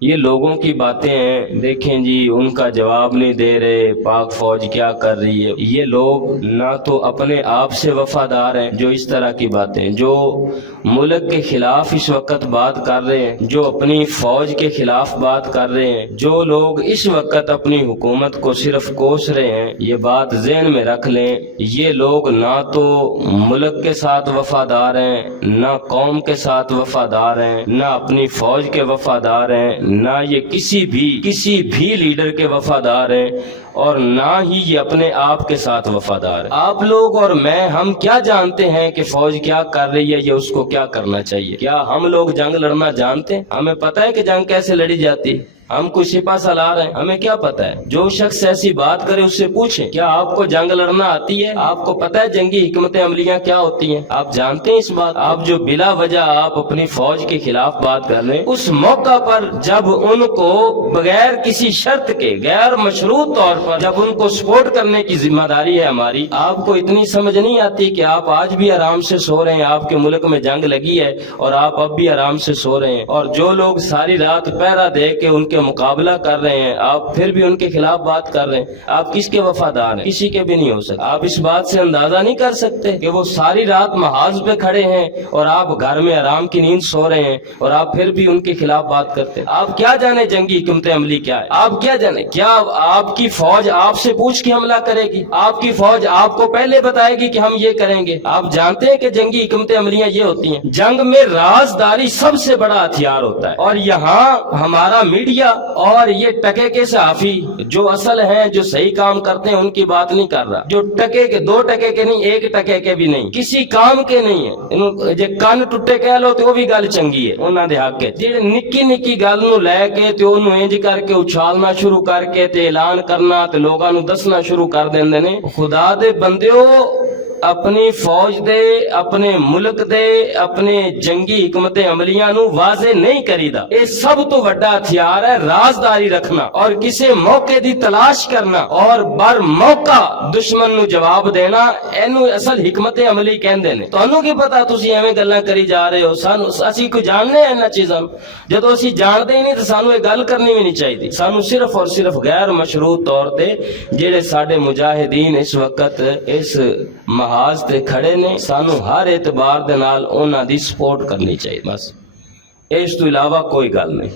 یہ لوگوں کی باتیں ہیں، دیکھیں جی ان کا جواب نہیں دے رہے، پاک فوج کیا کر رہی ہے۔ یہ لوگ نہ تو اپنے آپ سے وفادار ہیں، جو اس طرح کی باتیں، جو ملک کے خلاف اس وقت بات کر رہے ہیں، جو اپنی فوج کے خلاف بات کر رہے ہیں، جو لوگ اس وقت اپنی حکومت کو صرف کوس رہے ہیں، یہ بات ذہن میں رکھ لیں، یہ لوگ نہ تو ملک کے ساتھ وفادار ہیں، نہ قوم کے ساتھ وفادار ہیں، نہ اپنی فوج کے وفادار ہیں، نہ یہ کسی بھی لیڈر کے وفادار ہیں، اور نہ ہی یہ اپنے آپ کے ساتھ وفادار ہے۔ آپ لوگ اور میں، ہم کیا جانتے ہیں کہ فوج کیا کر رہی ہے یا اس کو کیا کرنا چاہیے؟ کیا ہم لوگ جنگ لڑنا جانتے ہیں؟ ہمیں پتہ ہے کہ جنگ کیسے لڑی جاتی ہے؟ ہم کوئی سپاہ سالار ہیں، ہمیں کیا پتہ ہے؟ جو شخص ایسی بات کرے اس سے پوچھیں، کیا آپ کو جنگ لڑنا آتی ہے؟ آپ کو پتہ ہے جنگی حکمت عملیاں کیا ہوتی ہیں؟ آپ جانتے ہیں اس بات؟ آپ جو بلا وجہ آپ اپنی فوج کے خلاف بات کر رہے ہیں، اس موقع پر جب ان کو بغیر کسی شرط کے، غیر مشروط طور پر جب ان کو سپورٹ کرنے کی ذمہ داری ہے ہماری، آپ کو اتنی سمجھ نہیں آتی کہ آپ آج بھی آرام سے سو رہے ہیں، آپ کے ملک میں جنگ لگی ہے اور آپ اب بھی آرام سے سو رہے ہیں، اور جو لوگ ساری رات پہرا دے کے ان کے مقابلہ کر رہے ہیں، آپ پھر بھی ان کے خلاف بات کر رہے ہیں؟ آپ کس کے وفادار ہیں؟ کسی کے بھی نہیں ہو سکتے۔ آپ اس بات سے اندازہ نہیں کر سکتے کہ وہ ساری رات محاذ پہ کھڑے ہیں اور آپ گھر میں آرام کی نیند سو رہے ہیں اور آپ پھر بھی ان کے خلاف بات کرتے ہیں؟ آپ کیا جانے جنگی حکمت عملی کیا ہے؟ آپ کیا جانے؟ کیا آپ کی فوج آپ سے پوچھ کے حملہ کرے گی؟ آپ کی فوج آپ کو پہلے بتائے گی کہ ہم یہ کریں گے؟ آپ جانتے ہیں کہ جنگی حکمت عملیاں یہ ہوتی ہیں، جنگ میں رازداری سب سے بڑا ہتھیار ہوتا ہے، اور یہاں ہمارا میڈیا اور یہ ٹکے کے صحافی جو اصل ہیں، جو صحیح کام کرتے ہیں، ان کی بات نہیں کر رہا، جو ٹکے کے، 2 ٹکے کے نہیں، 1 ٹکے کے بھی نہیں، کسی کام کے نہیں ہیں، جے کان ٹوٹے کہہ لو تو وہ بھی گل چنگی ہے انہاں دے حق ہے، جڑے نکی نکی گل نو لے کے تے اونوں انج کر کے اچھالنا شروع کر کے تے اعلان کرنا تے لوگاں نو دسنا شروع کر دیندے نے۔ خدا دے بندیو، اپنی فوج دے، اپنے ملک دے، اپنے جنگی حکمت عملیاں نو واضح نہیں کریدا۔ اے سب تو بڑا ہتھیار ہے رازداری رکھنا اور کسی موقع دی تلاش کرنا اور بر موقع دشمن نو جواب دینا، اینو اصل حکمت عملی کہندے نے۔ تانوں کی پتا تسی ایویں گلاں کری جا رہے ہو؟ سانو اسی کوئی جاننے ہیں انہاں چیزاں نوں؟ جدوں اسی جانتے ہی نہیں تے سانو یہ گل کرنی بھی نہیں چاہیے۔ سانو صرف اور صرف غیر مشروط طور تے جڑے ساڈے مجاہدین اس وقت اس محاذ تے کھڑے نے، سانو ہر اعتبار دے نال انہاں دی سپورٹ کرنی چاہیے، بس اس تو علاوہ کوئی گل نہیں۔